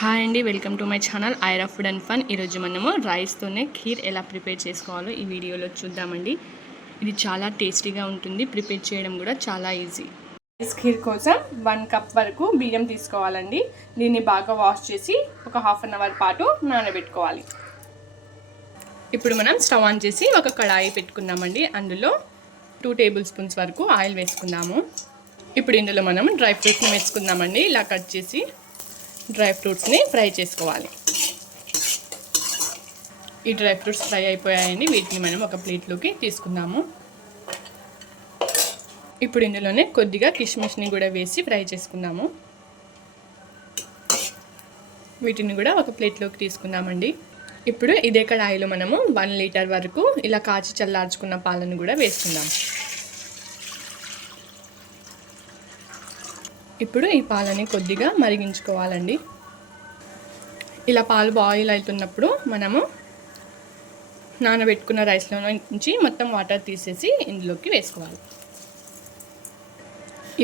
Hi అండి, welcome to my channel Aira food and fun. ఈరోజు మనము రైస్తోనే ఖీర్ ఎలా ప్రిపేర్ చేసుకోవాలో ఈ వీడియోలో చూద్దామండి. ఇది చాలా టేస్టీగా ఉంటుంది, ప్రిపేర్ చేయడం కూడా చాలా ఈజీ. రైస్ ఖీర్ కోసం 1 కప్ వరకు బియ్యం తీసుకోవాలండి. దీన్ని బాగా వాష్ చేసి ఒక హాఫ్ అన్ అవర్ పాటు నానబెట్టుకోవాలి. ఇప్పుడు మనం స్టవ్ ఆన్ చేసి ఒక కడాయి పెట్టుకుందామండి. అందులో 2 టేబుల్ స్పూన్స్ వరకు ఆయిల్ వేసుకుందాము. ఇప్పుడు ఇందులో మనం డ్రై ఫ్రూట్స్ని వేసుకుందామండి. ఇలా కట్ చేసి డ్రై ఫ్రూట్స్ని ఫ్రై చేసుకోవాలి. ఈ డ్రై ఫ్రూట్స్ ఫ్రై అయిపోయాయండి. వీటిని మనం ఒక ప్లేట్లోకి తీసుకుందాము. ఇప్పుడు ఇందులోనే కొద్దిగా కిస్మిస్ని కూడా వేసి ఫ్రై చేసుకుందాము. వీటిని కూడా ఒక ప్లేట్లోకి తీసుకుందామండి. ఇప్పుడు ఇదే కడాయిలో మనము 1 లీటర్ వరకు ఇలా కాచి చల్లార్చుకున్న పాలను కూడా వేసుకుందాం. ఇప్పుడు ఈ పాలని కొద్దిగా మరిగించుకోవాలండి. ఇలా పాలు బాయిల్ అవుతున్నప్పుడు మనము నానబెట్టుకున్న రైస్లో నుంచి మొత్తం వాటర్ తీసేసి ఇందులోకి వేసుకోవాలి.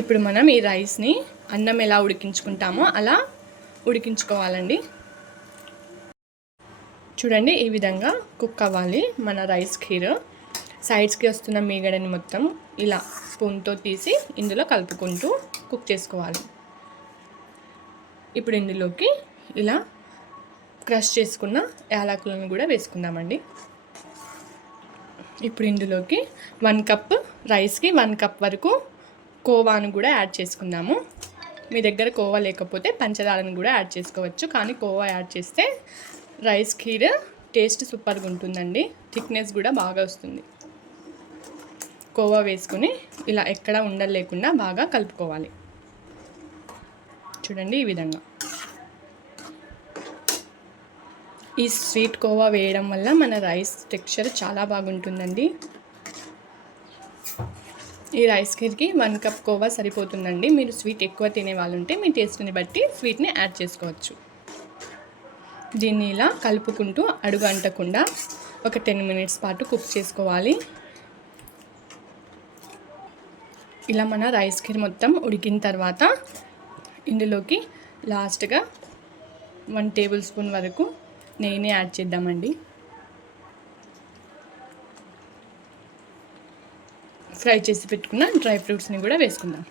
ఇప్పుడు మనం ఈ రైస్ని అన్నం ఎలా ఉడికించుకుంటామో అలా ఉడికించుకోవాలండి. చూడండి, ఈ విధంగా కుక్ అవ్వాలి మన రైస్ ఖీర్. సైడ్స్కి వస్తున్న మీగడని మొత్తం ఇలా స్పూన్తో తీసి ఇందులో కలుపుకుంటూ కుక్ చేసుకోవాలి. ఇప్పుడు ఇందులోకి ఇలా క్రష్ చేసుకున్న యాలకులను కూడా వేసుకుందామండి. ఇప్పుడు ఇందులోకి 1 కప్ రైస్కి 1 కప్ వరకు కోవాను కూడా యాడ్ చేసుకుందాము. మీ దగ్గర కోవా లేకపోతే పంచదారను కూడా యాడ్ చేసుకోవచ్చు, కానీ కోవా యాడ్ చేస్తే రైస్ ఖీర్ టేస్ట్ సూపర్గా ఉంటుందండి. థిక్నెస్ కూడా బాగా వస్తుంది. కోవా వేసుకొని ఇలా ఎక్కడ ఉండలు లేకుండా బాగా కలుపుకోవాలి. చూడండి, ఈ విధంగా. ఈ స్వీట్ కోవా వేయడం వల్ల మన రైస్ టెక్స్చర్ చాలా బాగుంటుందండి. ఈ రైస్ ఖీర్కి 1 కప్ కోవా సరిపోతుందండి. మీరు స్వీట్ ఎక్కువ తినే వాళ్ళు ఉంటే మీ టేస్ట్ని బట్టి స్వీట్ని యాడ్ చేసుకోవచ్చు. దీన్ని ఇలా కలుపుకుంటూ అడుగు అంటకుండా ఒక 10 మినిట్స్ పాటు కుక్ చేసుకోవాలి. ఇలా మన రైస్ ఖీర్ మొత్తం ఉడికిన తర్వాత ఇందులోకి లాస్ట్గా 1 టేబుల్ స్పూన్ వరకు నెయ్యిని యాడ్ చేద్దామండి. ఫ్రై చేసి పెట్టుకున్న డ్రై ఫ్రూట్స్ని కూడా వేసుకుందాం.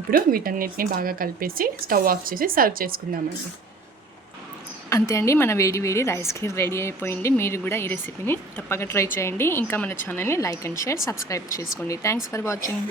ఇప్పుడు వీటన్నిటిని బాగా కలిపేసి స్టవ్ ఆఫ్ చేసి సర్వ్ చేసుకుందామండి. అంతే అండి, మన వేడి వేడి రైస్ ఖీర్ రెడీ అయిపోయింది. మీరు కూడా ఈ రెసిపీని తప్పక ట్రై చేయండి. ఇంకా మన ఛానల్ని లైక్ అండ్ షేర్, సబ్స్క్రైబ్ చేసుకోండి. Thanks for watching.